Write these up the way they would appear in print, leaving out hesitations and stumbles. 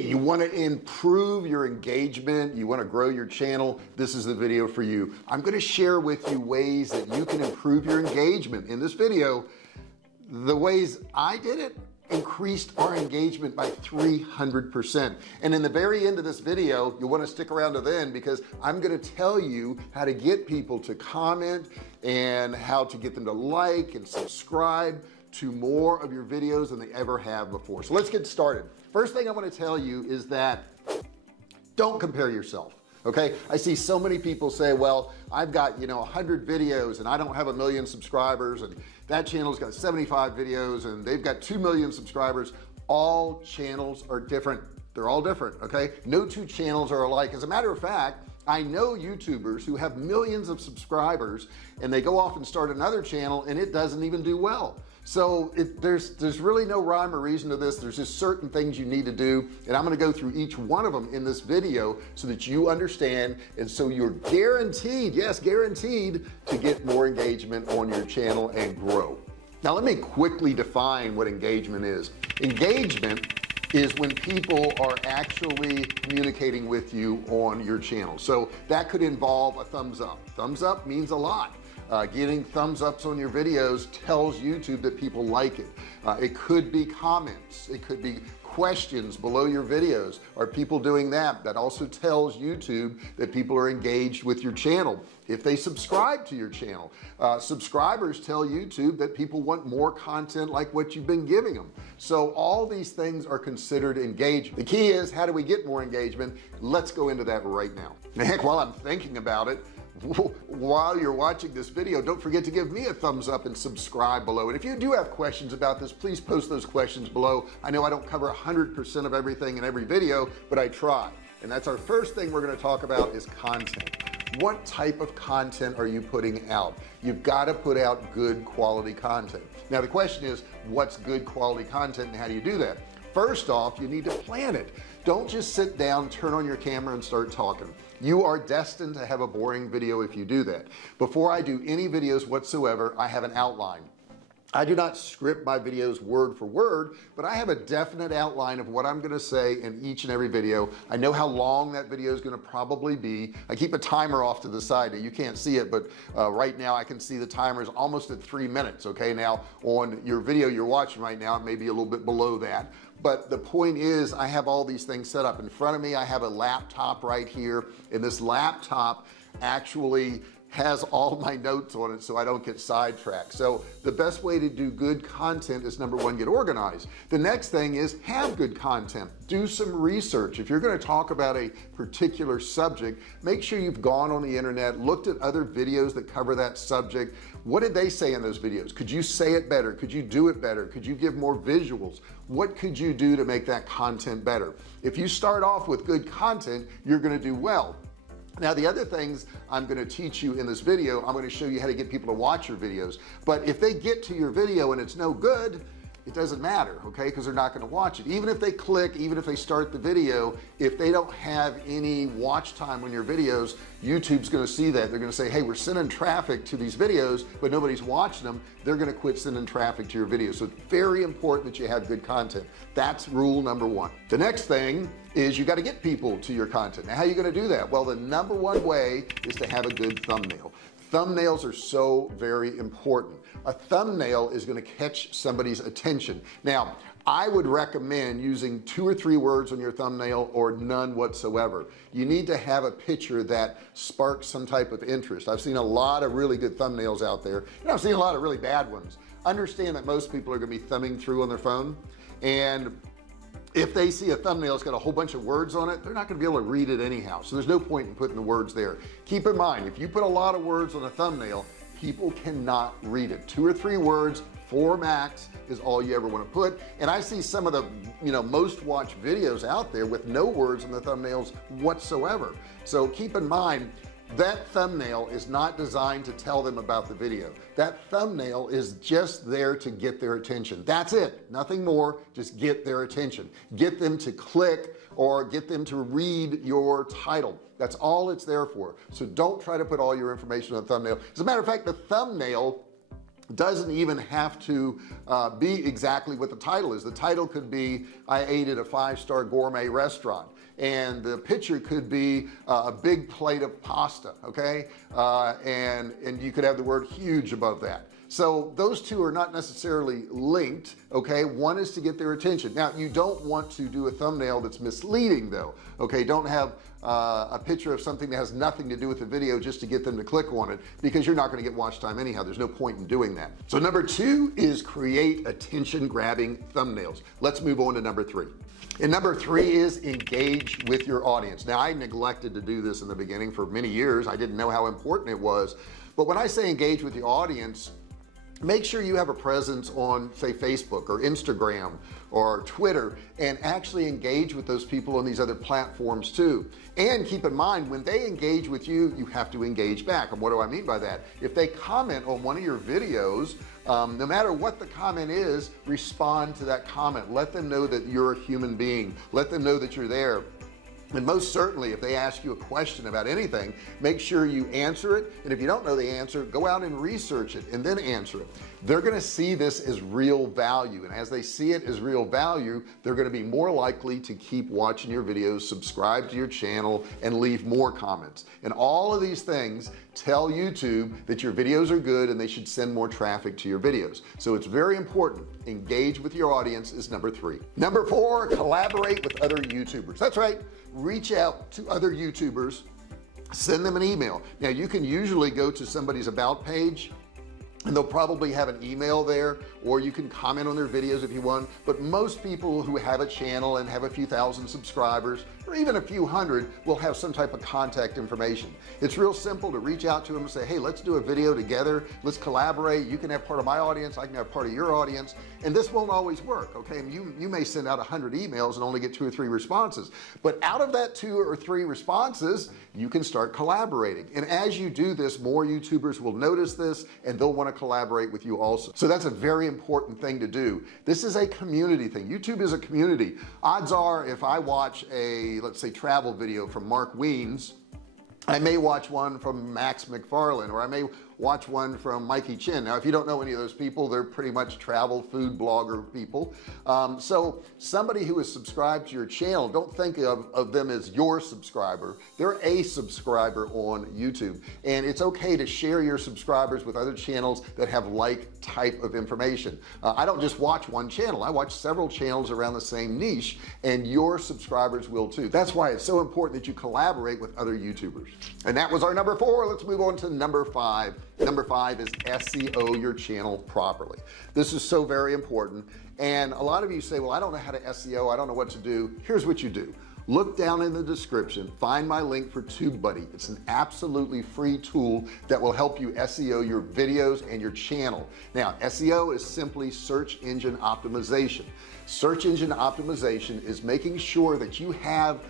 Hey, you want to improve your engagement, you want to grow your channel, this is the video for you. I'm going to share with you ways that you can improve your engagement. In this video, the ways I did it increased our engagement by 300%. And in the very end of this video, you'll want to stick around to then, because I'm going to tell you how to get people to comment and how to get them to like and subscribe to more of your videos than they ever have before. So let's get started. First thing I want to tell you is that don't compare yourself. Okay, I see so many people say, well, I've got 100 videos and I don't have 1 million subscribers, and that channel's got 75 videos and they've got 2 million subscribers. All channels are different. They're all different. Okay, no two channels are alike. As a matter of fact, I know YouTubers who have millions of subscribers and they go off and start another channel and it doesn't even do well. So there's really no rhyme or reason to this. There's just certain things you need to do, and I'm going to go through each one of them in this video so that you understand, and so you're guaranteed, yes, guaranteed, to get more engagement on your channel and grow. Now let me quickly define what engagement is. Engagement is when people are actually communicating with you on your channel. So that could involve a thumbs up. Thumbs up means a lot. Getting thumbs ups on your videos tells YouTube that people like it. It could be comments, it could be questions below your videos. Are people doing that? That also tells YouTube that people are engaged with your channel. If they subscribe to your channel, subscribers tell YouTube that people want more content like what you've been giving them. So all these things are considered engagement. The key is, how do we get more engagement? Let's go into that right now. Now, heck, while I'm thinking about it, while you're watching this video, don't forget to give me a thumbs up and subscribe below. And if you do have questions about this, please post those questions below. I know I don't cover 100% of everything in every video, but I try. And that's our first thing we're going to talk about, is content. What type of content are you putting out? You've got to put out good quality content. Now the question is, what's good quality content and how do you do that? First off, you need to plan it. Don't just sit down, turn on your camera and start talking. You are destined to have a boring video if you do that. Before I do any videos whatsoever, I have an outline. I do not script my videos word for word, but I have a definite outline of what I'm going to say in each and every video. I know how long that video is going to probably be. I keep a timer off to the side. You can't see it, but right now I can see the timer is almost at 3 minutes. Okay, now on your video you're watching right now, it may be a little bit below that, but the point is, I have all these things set up in front of me. I have a laptop right here, and this laptop actually has all my notes on it so I don't get sidetracked. So the best way to do good content is, number one, get organized. The next thing is have good content. Do some research. If you're going to talk about a particular subject, make sure you've gone on the internet, looked at other videos that cover that subject. What did they say in those videos? Could you say it better? Could you do it better? Could you give more visuals? What could you do to make that content better? If you start off with good content, you're going to do well. Now the other things I'm going to teach you in this video, I'm going to show you how to get people to watch your videos. But if they get to your video and it's no good, it doesn't matter, okay, because they're not going to watch it. Even if they click, even if they start the video, if they don't have any watch time on your videos, YouTube's going to see that. They're going to say, hey, we're sending traffic to these videos but nobody's watching them. They're going to quit sending traffic to your videos. So it's very important that you have good content. That's rule number one. The next thing is you got to get people to your content. Now how are you going to do that? Well, the number one way is to have a good thumbnail. Thumbnails are so very important. A thumbnail is going to catch somebody's attention. Now I would recommend using 2 or 3 words on your thumbnail or none whatsoever. You need to have a picture that sparks some type of interest. I've seen a lot of really good thumbnails out there, and I've seen a lot of really bad ones. Understand that most people are going to be thumbing through on their phone, and if they see a thumbnail that's got a whole bunch of words on it, they're not going to be able to read it anyhow. So there's no point in putting the words there. Keep in mind, if you put a lot of words on a thumbnail, people cannot read it. 2 or 3 words, 4 max is all you ever want to put. And I see some of the most watched videos out there with no words in the thumbnails whatsoever. So keep in mind, that thumbnail is not designed to tell them about the video. That thumbnail is just there to get their attention. That's it, nothing more. Just get their attention, get them to click or get them to read your title. That's all it's there for. So don't try to put all your information on the thumbnail. As a matter of fact, the thumbnail Doesn't even have to be exactly what the title is. The title could be I ate at a 5-star gourmet restaurant, and the picture could be a big plate of pasta, okay, and you could have the word huge above that. So those two are not necessarily linked, okay. One is to get their attention. Now you don't want to do a thumbnail that's misleading though, okay. Don't have a picture of something that has nothing to do with the video just to get them to click on it, because you're not going to get watch time anyhow. There's no point in doing that. So number 2 is create attention grabbing thumbnails. Let's move on to number 3. And number 3 is engage with your audience. Now I neglected to do this in the beginning for many years. I didn't know how important it was, but when I say engage with the audience, make sure you have a presence on, say, Facebook or Instagram or Twitter, and actually engage with those people on these other platforms too. And keep in mind, when they engage with you, you have to engage back. And what do I mean by that? If they comment on one of your videos, no matter what the comment is, respond to that comment. Let them know that you're a human being. Let them know that you're there. And most certainly, if they ask you a question about anything, make sure you answer it. And if you don't know the answer, go out and research it and then answer it. They're going to see this as real value. And as they see it as real value, they're going to be more likely to keep watching your videos, subscribe to your channel, and leave more comments. And all of these things tell YouTube that your videos are good and they should send more traffic to your videos. So it's very important. Engage with your audience is number 3. Number 4, collaborate with other YouTubers. That's right. Reach out to other YouTubers, send them an email. Now you can usually go to somebody's about page and they'll probably have an email there, or you can comment on their videos if you want. But most people who have a channel and have a few thousand subscribers, or even a few hundred, will have some type of contact information. It's real simple to reach out to them and say, hey, let's do a video together, let's collaborate. You can have part of my audience, I can have part of your audience. And this won't always work, okay. You may send out 100 emails and only get 2 or 3 responses, but out of that 2 or 3 responses, you can start collaborating. And as you do this, more YouTubers will notice this and they'll want to collaborate with you also. So that's a very important thing to do. This is a community thing. YouTube is a community. Odds are, if I watch a, let's say, travel video from Mark Wiens, I may watch one from Max McFarlane, or I may watch one from Mikey Chin. Now if you don't know any of those people, they're pretty much travel food blogger people. So somebody who is subscribed to your channel, don't think of them as your subscriber. They're a subscriber on YouTube, and it's okay to share your subscribers with other channels that have like type of information. I don't just watch one channel, I watch several channels around the same niche, and your subscribers will too. That's why it's so important that you collaborate with other YouTubers. And that was our number 4. Let's move on to number 5. Number 5 is SEO your channel properly. This is so very important. And a lot of you say, well, I don't know how to SEO. I don't know what to do. Here's what you do. Look down in the description, find my link for TubeBuddy. It's an absolutely free tool that will help you SEO your videos and your channel. Now, SEO is simply search engine optimization. Search engine optimization is making sure that you have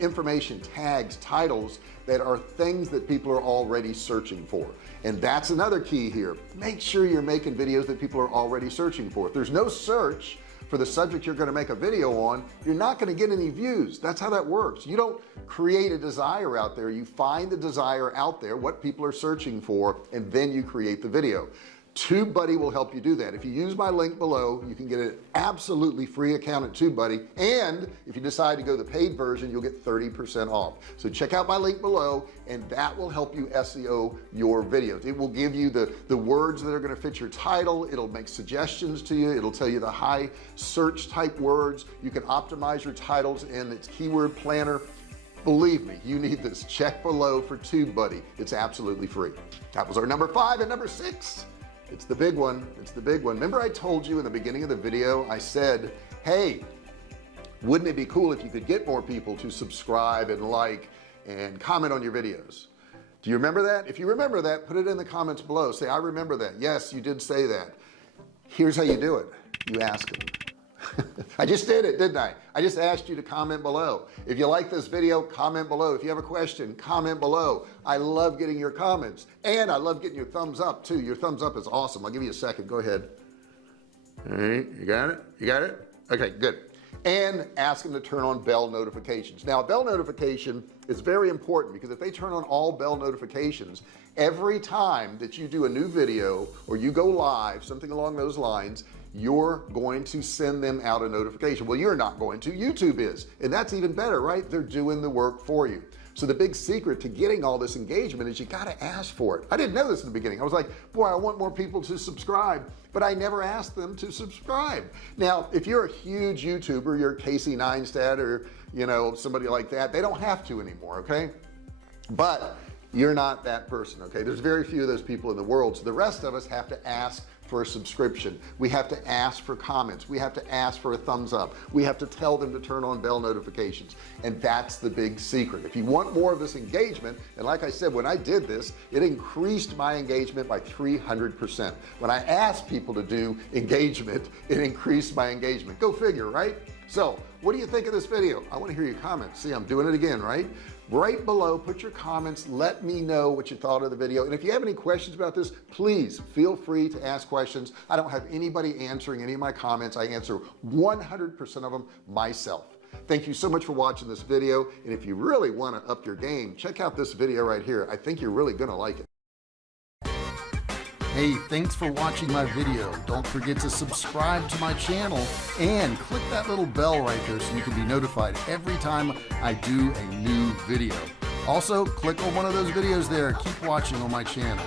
information, tags, titles that are things that people are already searching for. And that's another key here. Make sure you're making videos that people are already searching for. If there's no search for the subject you're going to make a video on, you're not going to get any views. That's how that works. You don't create a desire out there. You find the desire out there, what people are searching for, and then you create the video. TubeBuddy will help you do that. If you use my link below, you can get an absolutely free account at TubeBuddy, and if you decide to go the paid version, you'll get 30% off. So check out my link below, and that will help you SEO your videos. It will give you the words that are going to fit your title. It'll make suggestions to you. It'll tell you the high search type words. You can optimize your titles in its keyword planner. Believe me, you need this. Check below for TubeBuddy. It's absolutely free. That was our number 5. And number 6, it's the big one. It's the big one. Remember I told you in the beginning of the video, I said, hey, wouldn't it be cool if you could get more people to subscribe and like and comment on your videos? Do you remember that? If you remember that, put it in the comments below. Say, I remember that. Yes, you did say that. Here's how you do it. You ask them. I just did it, didn't I? I just asked you to comment below. If you like this video, comment below. If you have a question, comment below. I love getting your comments, and I love getting your thumbs up too. Your thumbs up is awesome. I'll give you a second. Go ahead. All right, you got it? You got it? Okay, good. and ask them to turn on bell notifications. Now, a bell notification is very important because if they turn on all bell notifications, every time that you do a new video or you go live, something along those lines, you're going to send them out a notification. Well, you're not going to, YouTube is, and that's even better, right? They're doing the work for you. So the big secret to getting all this engagement is you got to ask for it. I didn't know this in the beginning. I was like, boy, I want more people to subscribe, but I never asked them to subscribe. Now, if you're a huge YouTuber, you're Casey Neistat or, you know, somebody like that, they don't have to anymore. Okay. But you're not that person. Okay. There's very few of those people in the world. So the rest of us have to ask for a subscription. We have to ask for comments. We have to ask for a thumbs up. We have to tell them to turn on bell notifications. And that's the big secret. If you want more of this engagement, and like I said, when I did this, it increased my engagement by 300%. When I asked people to do engagement, it increased my engagement. Go figure, right? So what do you think of this video? I want to hear your comments. See, I'm doing it again, right below. Put your comments, let me know what you thought of the video, and if you have any questions about this, please feel free to ask questions. I don't have anybody answering any of my comments. I answer 100% of them myself. Thank you so much for watching this video, and if you really want to up your game, check out this video right here. I think you're really gonna like it. Hey, thanks for watching my video. Don't forget to subscribe to my channel and click that little bell right there so you can be notified every time I do a new video. Also, click on one of those videos there. Keep watching on my channel.